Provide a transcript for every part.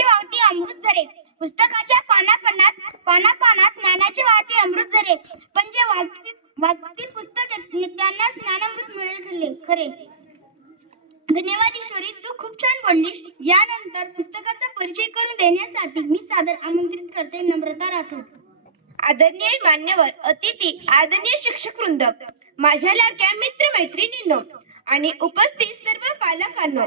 ज्ञानाची वाहती अमृत झरे. पुस्तकाच्या पानापानात पानापानात ज्ञानाची वाहती अमृत झरे. पण जे वाचतील वाचतील पुस्तक त्यांना ज्ञानामृत मिळेल खरे खरे. धन्यवाद ईश्वरी तू खूप छान बोललीस. यानंतर पुस्तकाचा परिचय करून देण्यासाठी मी सादर आमंत्रित करते. नम्रता राठोड. आदरणीय मान्यवर अतिथी आदरणीय शिक्षक वृंद माझ्या लाडक्या मित्र मैत्रिणींनो आणि उपस्थित सर्व पालकांनो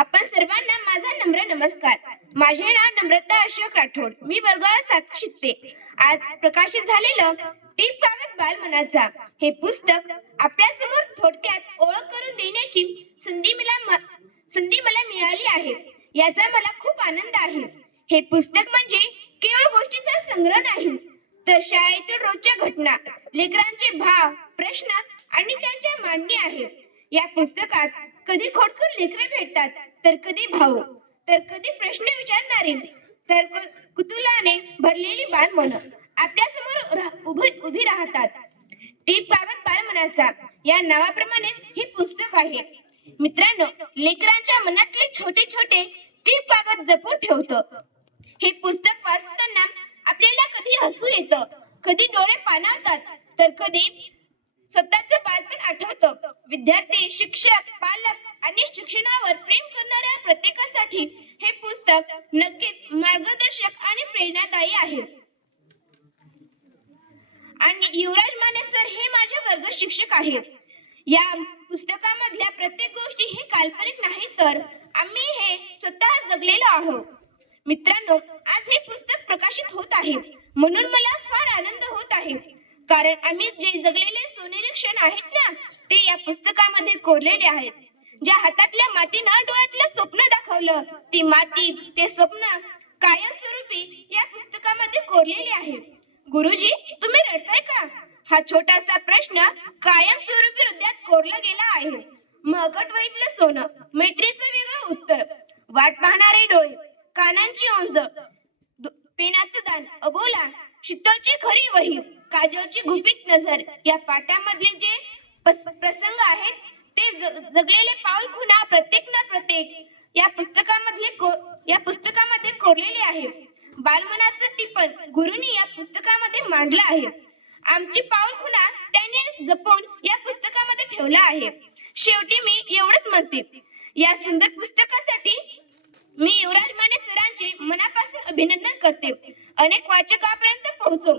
आपण सर्वांना माझा नम्र नमस्कार. माझे नाव नम्रता अशोक राठोड. मी वर्ग सात शिकते. आज प्रकाशित झालेलं टीप कागद बालमनाचा हे पुस्तक आपल्यासमोर थोडक्यात ओळख करून देण्याची संधी मला म- संधी मला मिळाली आहे. याचा मला खूप आनंद आहे. हे पुस्तक म्हणजे केवळ गोष्टीचा संग्रह नाही तर शाळेतील रोजच्या घटना लेकरांचे भाव प्रश्न आणि त्यांच्या मांडणी आहेत या पुस्तकात कधी खोडकर लेकरे भेटतात? तर कधी भाऊ. तर कधी प्रश्न विचारणारे. तर कुतुलाने भरलेली बाण बालमन आपल्यासमोर उभी उभी राहतात. टीप कागद बालमनाचा. या नावाप्रमाणेच हे पुस्तक आहे. मित्रांनो लेकरांच्या मनातले छोटे छोटे टीप बाबत जपून ठेवतं. हे पुस्तक वाचताना आपल्याला कधी हसू येतं? कधी डोळे पाणावतात? तर कधी स्वतःचं बालपण आठवतं. विद्यार्थी शिक्षक पालक आणि शिक्षणावर प्रेम करणाऱ्या प्रत्येकासाठी हे पुस्तक नक्कीच मार्गदर्शक आणि प्रेरणादायी आहे. आणि युवराज माने सर हे माझे वर्ग शिक्षक आहेत या पुस्तकामधल्या प्रत्येक गोष्टी ही काल्पनिक नाही तर आम्ही हे स्वतः जगलेलो आहोत. मित्रांनो आज हे पुस्तक प्रकाशित होत आहे. म्हणून मला फार आनंद होत आहे. कारण आम्ही जे जगलेले सोनेरी क्षण आहेत ना ते या पुस्तकामध्ये कोरलेले आहेत. ज्या हातातल्या मातीनं डोळ्यातलं स्वप्न दाखवलं ती माती ते स्वप्न कायमस्वरूपी या पुस्तकामध्ये कोरलेले आहे. गुरुजी तुम्ही रडताय का? हा छोटासा प्रश्न कायमस्वरूपी हृदयात कोरला गेला आहे. मगट वहीतलं सोनं मैत्रीचं वेगळं उत्तर. वाट पाहणारे डोळे कानांची ओंज पेनाचं दान अबोला शीतलची खरी वही. काजळची गुपित नजर या पाट्यामधले जे प्रसंग आहेत ते जगलेले पाऊल खुना प्रत्येक ना प्रत्येक या पुस्तकामधले को या पुस्तकामध्ये कोरलेले आहे. बालमनाचं टिपण गुरुनी या पुस्तकामध्ये मांडलं आहे. आमची पाऊल खुना त्याने जपून या पुस्तकामध्ये ठेवला आहे. शेवटी मी एवढंच म्हणते. या सुंदर पुस्तकासाठी मी युवराज माने सरांचे मनापासून अभिनंदन करते. अनेक वाचकापर्यंत पोहोचो